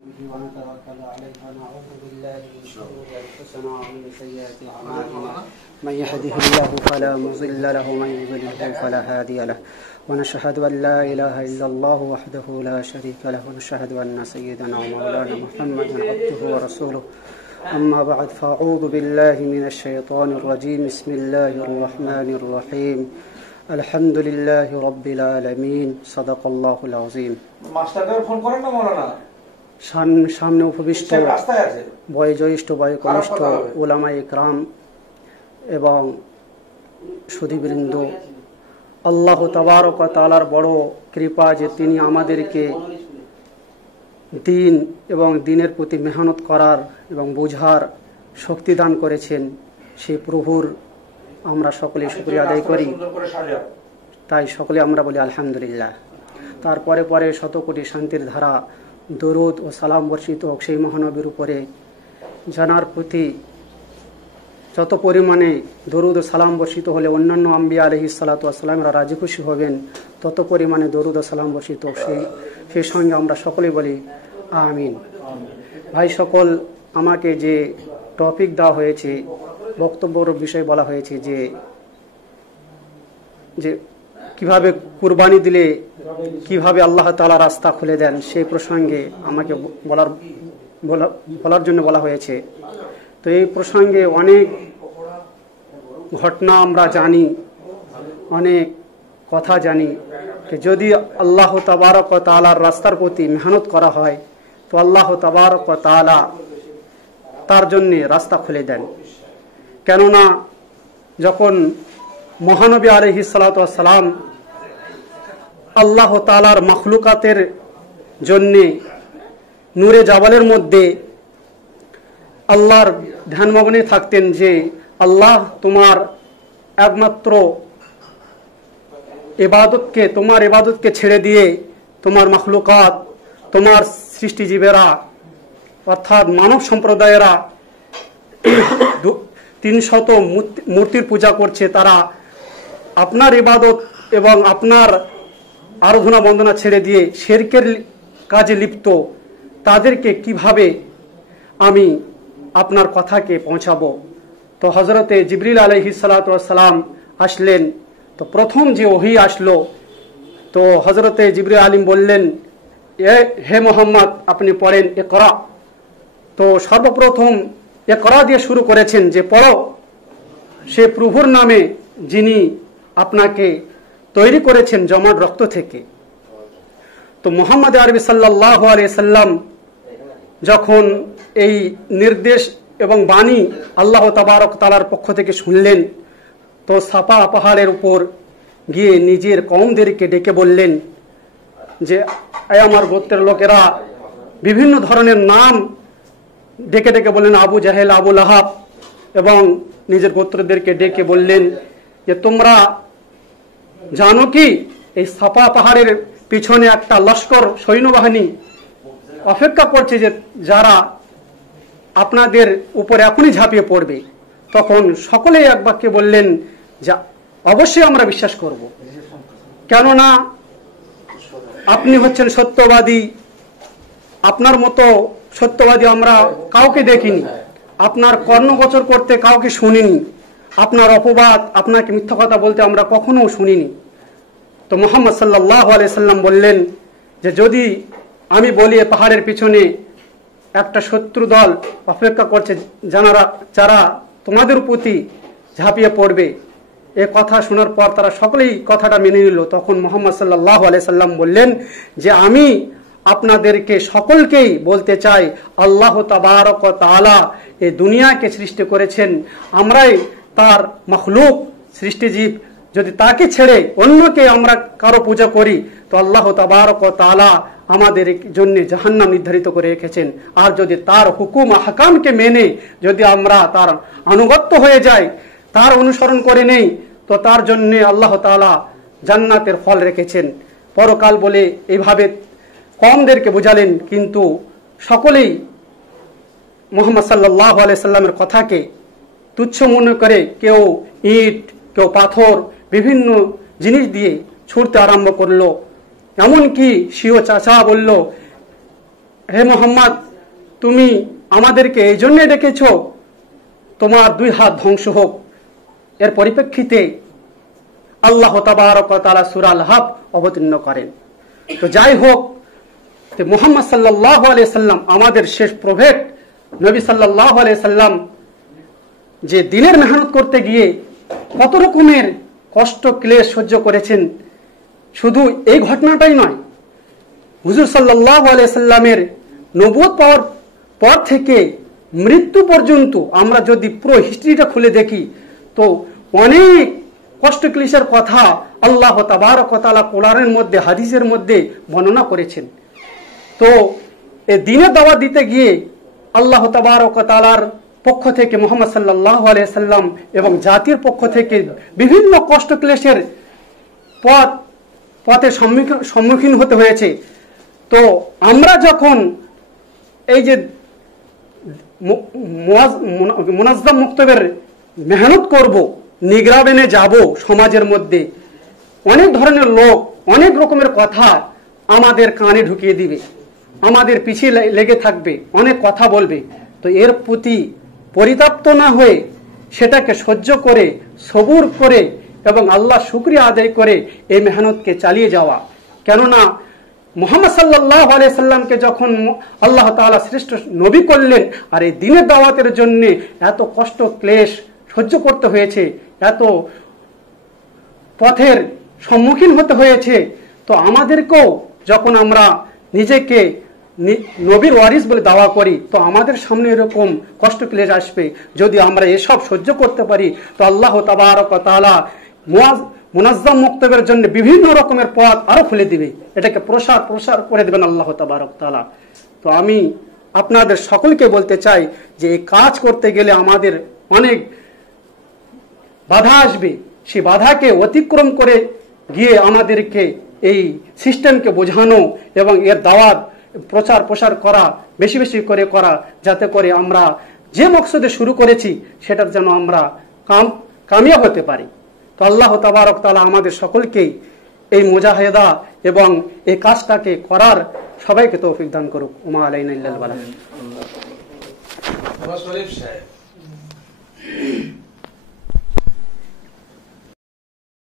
ونتوكل عليه ونعوذ بالله من شرور انفسنا ومن سيئات اعمالنا من يهده الله فلا مضل له ومن يضلل فلا هادي له ونشهد ان لا اله الا الله وحده لا شريك له ونشهد ان سيدنا ومولانا محمدا عبده ورسوله اما بعد فاعوذ بالله من الشيطان الرجيم بسم الله الرحمن الرحيم الحمد لله رب العالمين صدق الله العظيم মাস্টারদের phone করেন না মাওলানা সামনে উপবিষ্ট বয়োজ্যেষ্ঠ বয়োকনিষ্ঠ উলামায়ে ইকরাম এবং সুধীবৃন্দ, আল্লাহ তাবারক ওয়া তাআলার বড় কৃপা যে তিনি আমাদেরকে দিন এবং দিনের প্রতি মেহনত করার এবং বোঝার শক্তি দান করেছেন। সেই প্রভুর আমরা সকলে শুকরিয়া আদায় করি, তাই সকলে আমরা বলি আলহামদুলিল্লাহ। তারপরে পরে শতকোটি শান্তির ধারা দরুদ ও সালাম বর্ষিত হোক সেই মহানবীর উপরে, জানার প্রতি যত পরিমাণে দরুদ ও সালাম বর্ষিত হলে অন্যান্য আম্বিয়া আলাইহিস সালাতু ওয়াস সালামরা রাজি খুশি হবেন, তত পরিমাণে দরুদ ও সালাম বর্ষিত হোক সেই সঙ্গে আমরা সকলেই বলি আমিন। ভাই সকল, আমাকে যে টপিক দেওয়া হয়েছে, বক্তব্যর বিষয় বলা হয়েছে যে কিভাবে কুরবানি দিলে কিভাবে আল্লাহ তাআলা রাস্তা খুলে দেন, সেই প্রসঙ্গে আমাকে বলার জন্য বলা হয়েছে। তো এই প্রসঙ্গে অনেক ঘটনা আমরা জানি, অনেক কথা জানি যে যদি আল্লাহ তাবারক ওয়া তাআলার রাস্তার প্রতি মেহনত করা হয় তো আল্লাহ তাবারক ওয়া তাআলা তার জন্য রাস্তা খুলে দেন। কেননা যখন মহানবী আলাইহিস সালাতু ওয়াস সালাম আল্লাহ তাআলার মাখলুকাতের জন্যে নূরে জাবালের মধ্যে আল্লাহর ধ্যানমগ্নে থাকতেন যে আল্লাহ তোমার একমাত্র তোমার ইবাদতকে ছেড়ে দিয়ে তোমার মাখলুকাত, তোমার সৃষ্টিজীবেরা অর্থাৎ মানব সম্প্রদায়েরা 300 মূর্তির পূজা করছে, তারা আপনার ইবাদত এবং আপনার আরাধনা বন্দনা ছেড়ে দিয়ে শিরকের কাজে লিপ্ত, তাদেরকে কিভাবে আমি আপনার কথাকে পৌঁছাবো। তো হযরতে জিবরিল আলাইহিস সালাতু ওয়াস সালাম আসলেন। তো প্রথম যে ওহী আসলো, তো হযরতে জিবরিল আলিম বললেন, হে মোহাম্মদ আপনি পড়েন ইকরা। তো সর্বপ্রথম ইকরা দিয়ে শুরু করেছেন যে পড়ো সে প্রভুর নামে যিনি আপনাকে তৈরি করেছেন জমাট রক্ত থেকে। তো মুহাম্মদ আরবি সাল্লাল্লাহু আলাইহি সাল্লাম যখন এই নির্দেশ এবং বাণী আল্লাহ তাবারক তাআলার পক্ষ থেকে শুনলেন, তো সাফা পাহাড়ের উপর গিয়ে নিজের কওমদেরকে ডেকে বললেন যে আমার গোত্রের লোকেরা, বিভিন্ন ধরনের নাম ডেকে ডেকে বললেন আবু জাহেল, আবু লাহাব, এবং নিজের গোত্রদেরকে ডেকে বললেন যে তোমরা জানো কি এই সাফা পাহাড়ের পিছনে একটা লস্কর সৈন্যবাহিনী অপেক্ষা করছে যে যারা আপনাদের উপরে এখনই ঝাঁপিয়ে পড়বে। তখন সকলেই এক বাক্যে বললেন যে অবশ্যই আমরা বিশ্বাস করব, কেননা আপনি হচ্ছেন সত্যবাদী, আপনার মতো সত্যবাদী আমরা কাউকে দেখিনি, আপনার কর্ণগোচর করতে কাউকে শুনিনি, আপনার অপবাদ, আপনাকে মিথ্যা কথা বলতে আমরা কখনো শুনিনি। তো মুহাম্মদ সাল্লাল্লাহু আলাইহি সাল্লাম বললেন যে যদি আমি বলি পাহাড়ের পিছনে একটা শত্রু দল অপেক্ষা করছে যারা তোমাদের প্রতি ঝাঁপিয়ে পড়বে, এ কথা শোনার পর তারা সকলেই কথাটা মেনে নিল। তখন মুহাম্মদ সাল্লাল্লাহু আলাইহি সাল্লাম বললেন যে আমি আপনাদেরকে সকলকেই বলতে চাই আল্লাহ তাবারক ওয়া তাআলা এই দুনিয়াকে সৃষ্টি করেছেন, আমরাই তার মাখলুক সৃষ্টিজীব। যদি তাকে ছেড়ে অন্যকে আমরা কারো পূজা করি তো আল্লাহ তাবারক ওয়া তাআলা আমাদের জন্য জাহান্নাম নির্ধারিত করে রেখেছেন। আর যদি তার হুকুম আহকামকে মেনে যদি আমরা তার আনুগত্য হয়ে যাই, তার অনুসরণ করে নেই, তো তার জন্য আল্লাহ তাআলা জান্নাতের ফল রেখেছেন পরকাল বলে এইভাবে কওমদেরকে বোঝালেন। কিন্তু সকলেই মুহাম্মদ সাল্লাল্লাহু আলাইহি সাল্লামের কথাকে তুচ্ছ মনে করে কেউ ইট, কেউ পাথর, বিভিন্ন জিনিস দিয়ে ছুঁড়তে আরম্ভ করলো। এমনকি সিও চাচা বলল হে মোহাম্মদ, তুমি আমাদেরকে এই জন্যে ডেকেছ তোমার 2 হাত ধ্বংস হোক। এর পরিপ্রেক্ষিতে আল্লাহ তাবারক ওয়া তাআলা সূরা আল-হাব অবতীর্ণ করেন। তো যাই হোক, মুহাম্মদ সাল্লাল্লাহু আলাইহি সাল্লাম আমাদের শেষ প্রফেট নবী সাল্লাল্লাহু আলাইহি সাল্লাম যে দিনের মেহনত করতে গিয়ে কত রকমের কষ্ট ক্লেশ সহ্য করেছেন, শুধু এই ঘটনাটাই নয়, হুজুর সাল্লাল্লাহু আলাইহি সাল্লামের নবুয়ত পাওয়ার পর থেকে মৃত্যু পর্যন্ত আমরা যদি পুরো হিস্ট্রিটা খুলে দেখি তো অনেক কষ্ট ক্লেশের কথা আল্লাহ তাবারক ওয়া তাআলা কোরআনের মধ্যে, হাদিসের মধ্যে বর্ণনা করেছেন। তো এই দ্বীনের দাওয়াত দিতে গিয়ে আল্লাহ তাবারক ওয়া তাআলার পক্ষ থেকে মুহাম্মদ সাল্লাল্লাহু আলাইহি সাল্লাম এবং জাতির পক্ষ থেকে বিভিন্ন কষ্ট ক্লেশের পথে সম্মুখীন হতে হয়েছে। তো আমরা যখন এই যে মুনাজ্জাম মুক্তবের মেহনত করব, নিগরাবেনে যাব, সমাজের মধ্যে অনেক ধরনের লোক অনেক রকমের কথা আমাদের কানে ঢুকিয়ে দিবে, আমাদের পিছিয়ে লেগে থাকবে, অনেক কথা বলবে। তো এর প্রতি পরিতাপ্ত না হয়ে সেটাকে সহ্য করে, সবুর করে এবং আল্লাহ শুকরিয়া আদায় করে এই মেহনতকে চালিয়ে যাওয়া। কেননা মুহাম্মদ সাল্লাল্লাহু আলাইহি সাল্লামকে যখন আল্লাহ তাআলা শ্রেষ্ঠ নবী করলেন, আর এই দ্বীনের দাওয়াতের জন্য এত কষ্ট ক্লেশ সহ্য করতে হয়েছে, এত পথের সম্মুখীন হতে হয়েছে, তো আমাদেরকেও যখন আমরা নিজেকে নবীর ওয়ারিস বলে দাওয়া করি, তো আমাদের সামনে এরকম কষ্ট ক্লেশ আসবে। যদি আমরা এসব সহ্য করতে পারি তো আল্লাহ তাবারক ওয়া তাআলা মুনাজ্জাম মুক্তবের জন্য বিভিন্ন রকমের পথ আরো খুলে দিবে, এটাকে প্রসার করে দেবেন আল্লাহ তাবারক তাআলা। তো আমি আপনাদের সকলকে বলতে চাই যে এই কাজ করতে গেলে আমাদের অনেক বাধা আসবে, সেই বাধাকে অতিক্রম করে গিয়ে আমাদেরকে এই সিস্টেমকে বোঝানো এবং এর দাওয়াত প্রসার করা, বেশি বেশি করে করা, যাতে করে আমরা যে মকসদে শুরু করেছি সেটার যেন আমরা কামিয়াব হতে পারি। তো আল্লাহ তাবারক তাআলা আমাদের সকলকেই এই মুজাহিদা এবং এই কাজটাকে করার সবাইকে তৌফিক দান করুক। ওমা আলাইনা ইল্লাল বালাগ।